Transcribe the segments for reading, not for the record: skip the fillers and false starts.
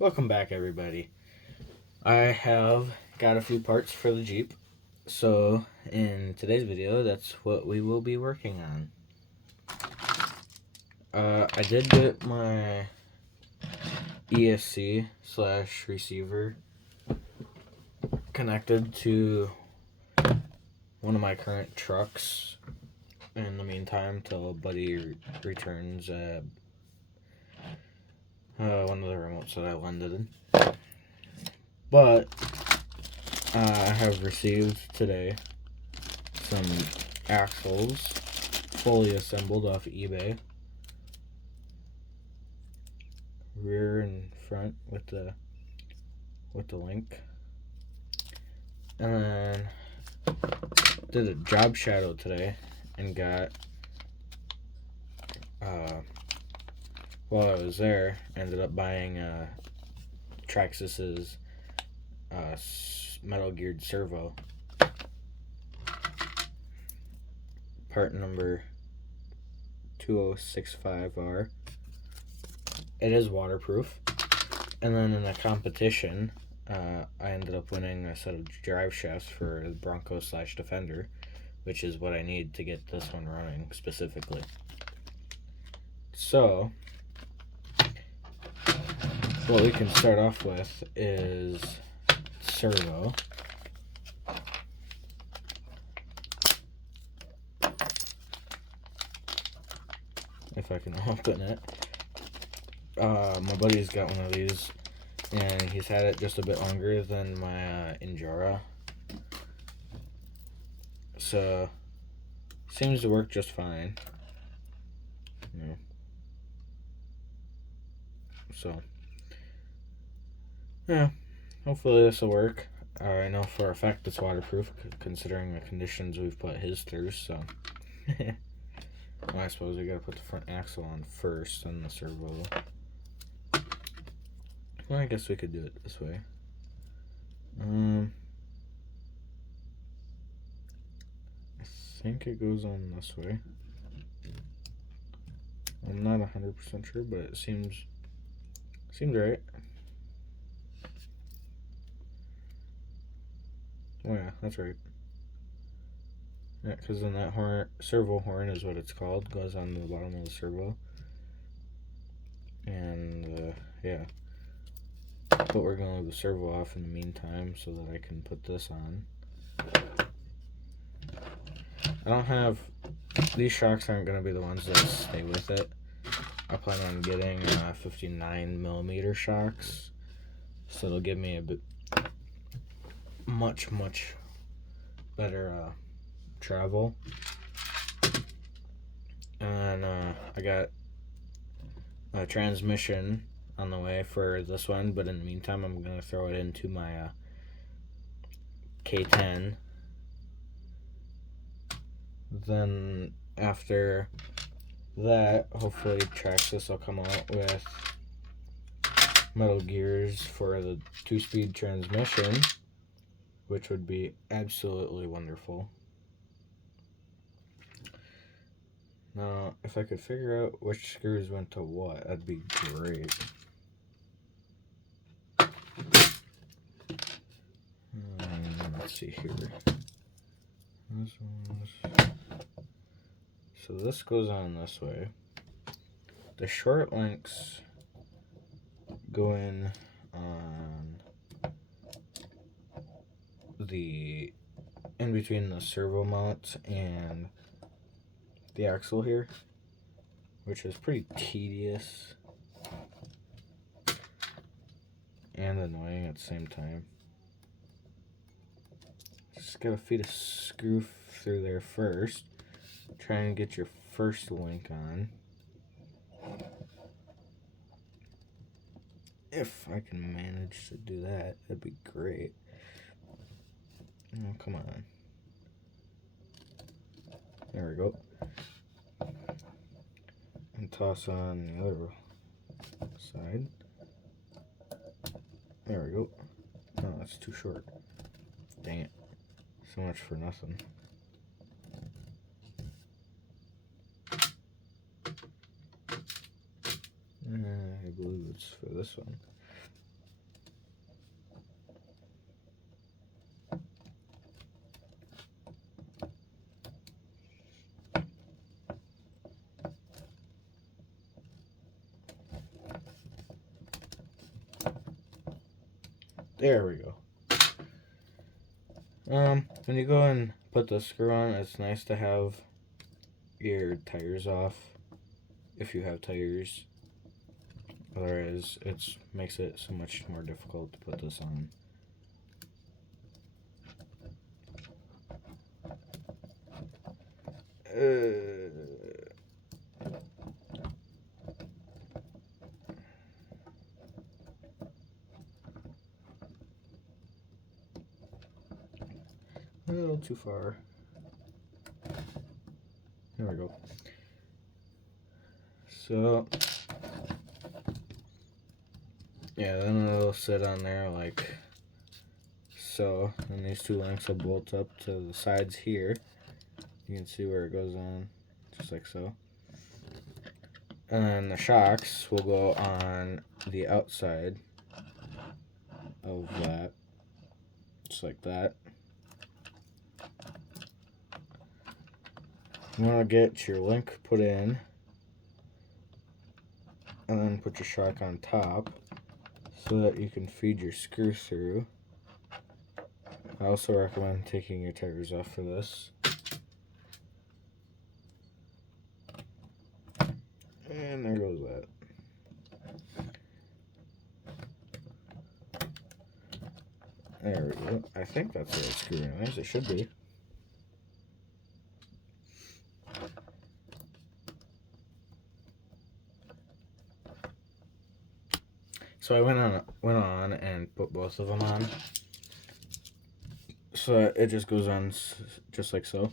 Welcome back, everybody. I have got a few parts for the Jeep, so in today's video, that's what we will be working on. I did get my ESC / receiver connected to one of my current trucks in the meantime till Buddy returns one of the remotes that I lended. But I have received today some axles fully assembled off eBay, rear and front with the link, and then did a job shadow today and got while I was there, ended up buying Traxxas's metal geared servo, part number 2065R. It is waterproof, and then in a competition, I ended up winning a set of drive shafts for the Bronco / Defender, which is what I need to get this one running specifically. So, what we can start off with is Servo. If I can open it. My buddy's got one of these, and he's had it just a bit longer than my Injora. So, seems to work just fine. So, yeah, hopefully this will work. I know for a fact it's waterproof, considering the conditions we've put his through, so. Well, I suppose we gotta put the front axle on first, then the servo. Well, I guess we could do it this way. I think it goes on this way. I'm not 100% sure, but it seems right. Oh yeah, that's right. Yeah, because then that servo horn is what it's called, goes on the bottom of the servo. And yeah. But we're going to leave the servo off in the meantime so that I can put this on. I don't have... These shocks aren't going to be the ones that stay with it. I plan on getting 59mm shocks. So it'll give me a bit... much better travel. And I got a transmission on the way for this one, but in the meantime I'm going to throw it into my K10. Then after that, hopefully Traxxas will come out with metal gears for the 2-speed transmission, which would be absolutely wonderful. Now, if I could figure out which screws went to what, that'd be great. Let's see here. So this goes on this way. The short links go in on the in between the servo mount and the axle here, which is pretty tedious and annoying at the same time. Just gotta feed a screw through there first. Try and get your first link on. If I can manage to do that, that'd be great. Oh, come on. There we go. And toss on the other side. There we go. Oh, that's too short. Dang it. So much for nothing. I believe it's for this one. There we go. When you go and put the screw on, it's nice to have your tires off if you have tires. Otherwise, it makes it so much more difficult to put this on. A little too far. There we go. So, yeah, then it'll sit on there like so, and these two links will bolt up to the sides here. You can see where it goes on, just like so. And then the shocks will go on the outside of that, just like that. You want to get your link put in, and then put your shock on top so that you can feed your screw through. I also recommend taking your tires off for this. And there goes that. There we go. I think that's the right screw anyways. It should be. So I went on and put both of them on. So it just goes on just like so.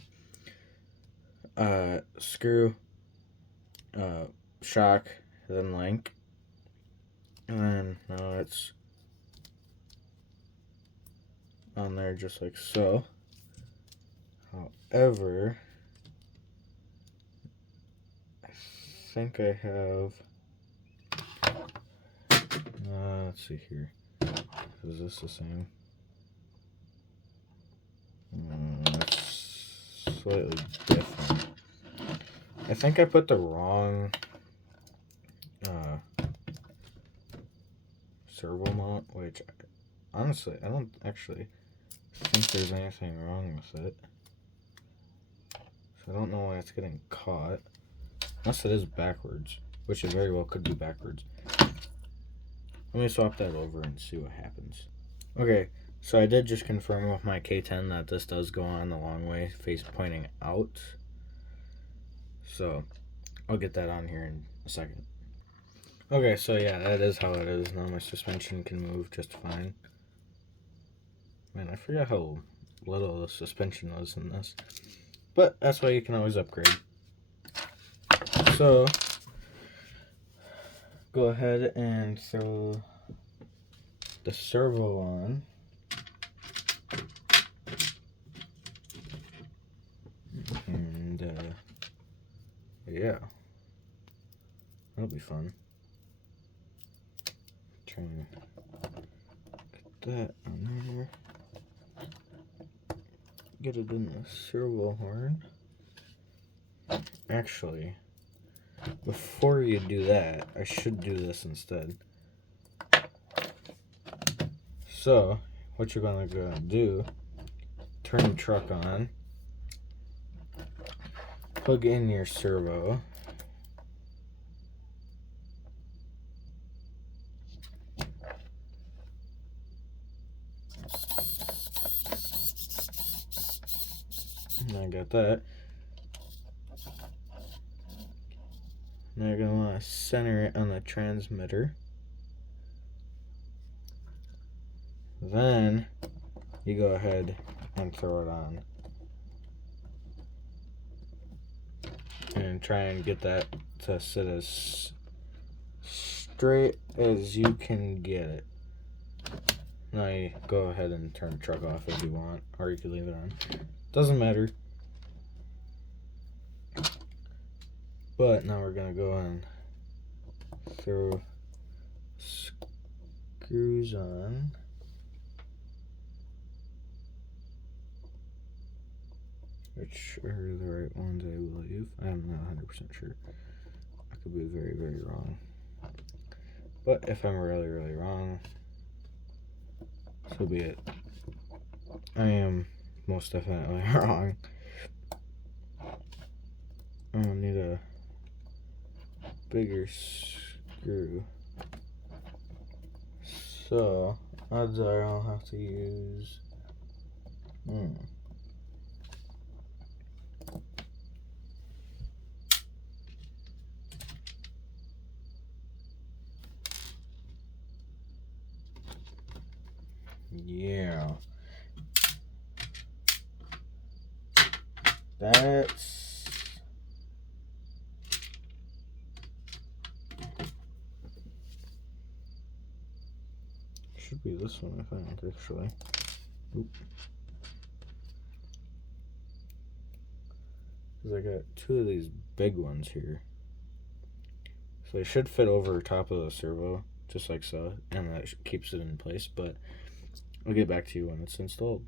Screw, shock, then link, and then now it's on there just like so. However, I think I have, let's see here, is this the same? It's slightly different. I think I put the wrong servo mount, which honestly I don't actually think there's anything wrong with it. So I don't know why it's getting caught. Unless it is backwards, which it very well could be backwards. Let me swap that over and see what happens. Okay, so I did just confirm with my K10 that this does go on the long way, face pointing out. So I'll get that on here in a second. Okay, so yeah, that is how it is. Now my suspension can move just fine. Man, I forgot how little the suspension was in this. But that's why you can always upgrade. So, go ahead and throw the servo on. And, yeah. That'll be fun. Try and get that on there. Get it in the servo horn. Actually, before you do that, I should do this instead. So, what you're gonna go and do, turn the truck on, plug in your servo, and I got that. Now you're gonna want to center it on the transmitter. Then you go ahead and throw it on. And try and get that to sit as straight as you can get it. Now you go ahead and turn the truck off if you want, or you can leave it on. Doesn't matter. But now we're gonna go and throw screws on. Which are the right ones, I believe. I'm not 100% sure. I could be very, very wrong. But if I'm really, really wrong, So be it. I am most definitely wrong. I need a bigger screw. So, odds are I'll have to use... Yeah. That's... should be this one, I think, actually. Oop. Because I got two of these big ones here. So they should fit over top of the servo, just like so, and that keeps it in place, but I'll get back to you when it's installed.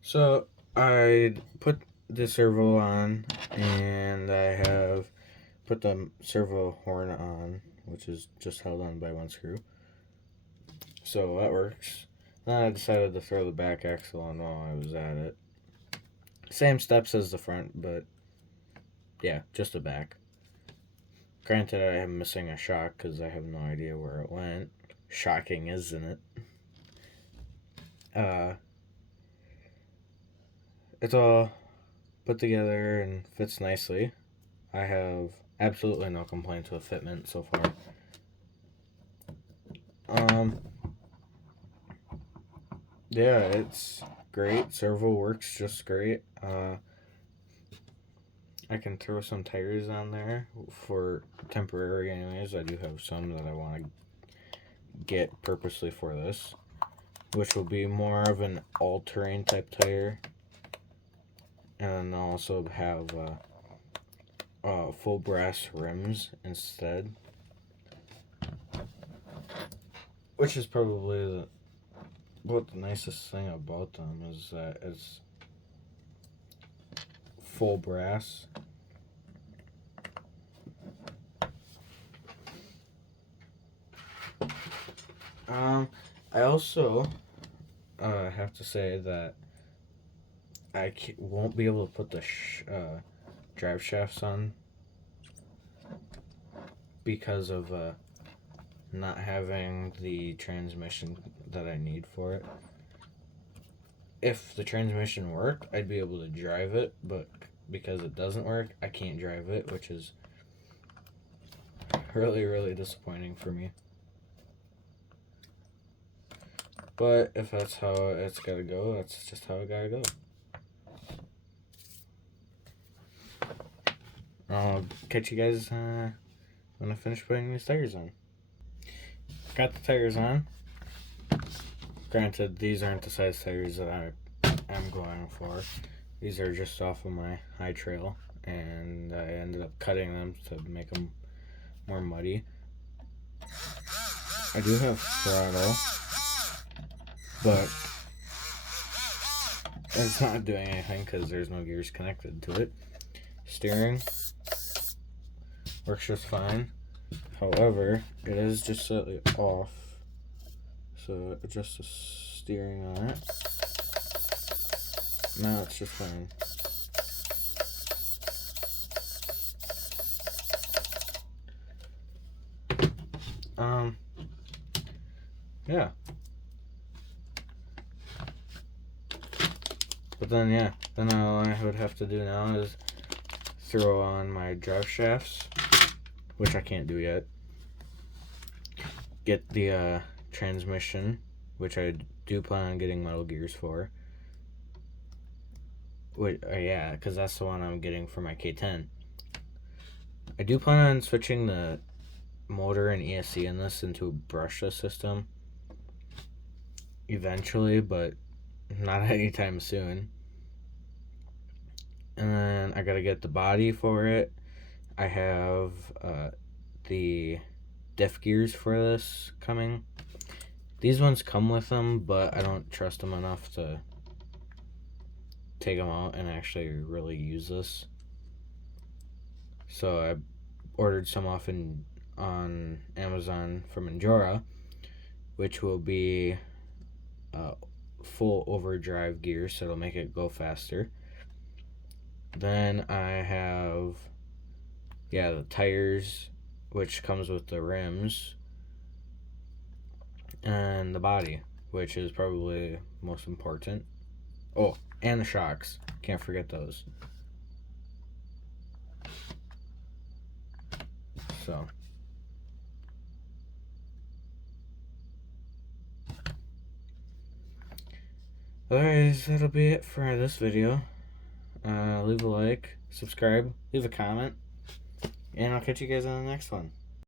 So I put the servo on, and I have put the servo horn on, which is just held on by one screw. So that works. Then I decided to throw the back axle on while I was at it. Same steps as the front, but yeah, just the back. Granted, I am missing a shock because I have no idea where it went. Shocking, isn't it? It's all put together and fits nicely. I have absolutely no complaints with fitment so far. Yeah, it's great. Servo works just great. I can throw some tires on there for temporary anyways. I do have some that I want to get purposely for this, which will be more of an all-terrain type tire. And I'll also have full brass rims instead, which is probably the nicest thing about them is that it's full brass. I also have to say that I won't be able to put the drive shafts on because of not having the transmission that I need for it. If the transmission worked, I'd be able to drive it, but because it doesn't work, I can't drive it, which is really, really disappointing for me. But if that's how it's gotta go, that's just how it gotta go. I'll catch you guys when I finish putting these tires on. Got the tires on. Granted, these aren't the size tires that I am going for. These are just off of my high trail, and I ended up cutting them to make them more muddy. I do have throttle, but it's not doing anything because there's no gears connected to it. Steering works just fine. However, it is just slightly off. So adjust the steering on it. Now it's just fine. Yeah. But then all I would have to do now is throw on my drive shafts, which I can't do yet. Get the transmission, which I do plan on getting metal gears for. Wait, yeah, because that's the one I'm getting for my K10. I do plan on switching the motor and ESC in this into a brushless system eventually, but not anytime soon. And then I gotta get the body for it. I have the diff gears for this coming. These ones come with them, but I don't trust them enough to take them out and actually really use this. So I ordered some off on Amazon from Injora, which will be full overdrive gear, so it'll make it go faster. Then I have, the tires, which comes with the rims, and the body, which is probably most important. Oh, and the shocks. Can't forget those. So, otherwise, that'll be it for this video. Leave a like, subscribe, leave a comment, and I'll catch you guys on the next one.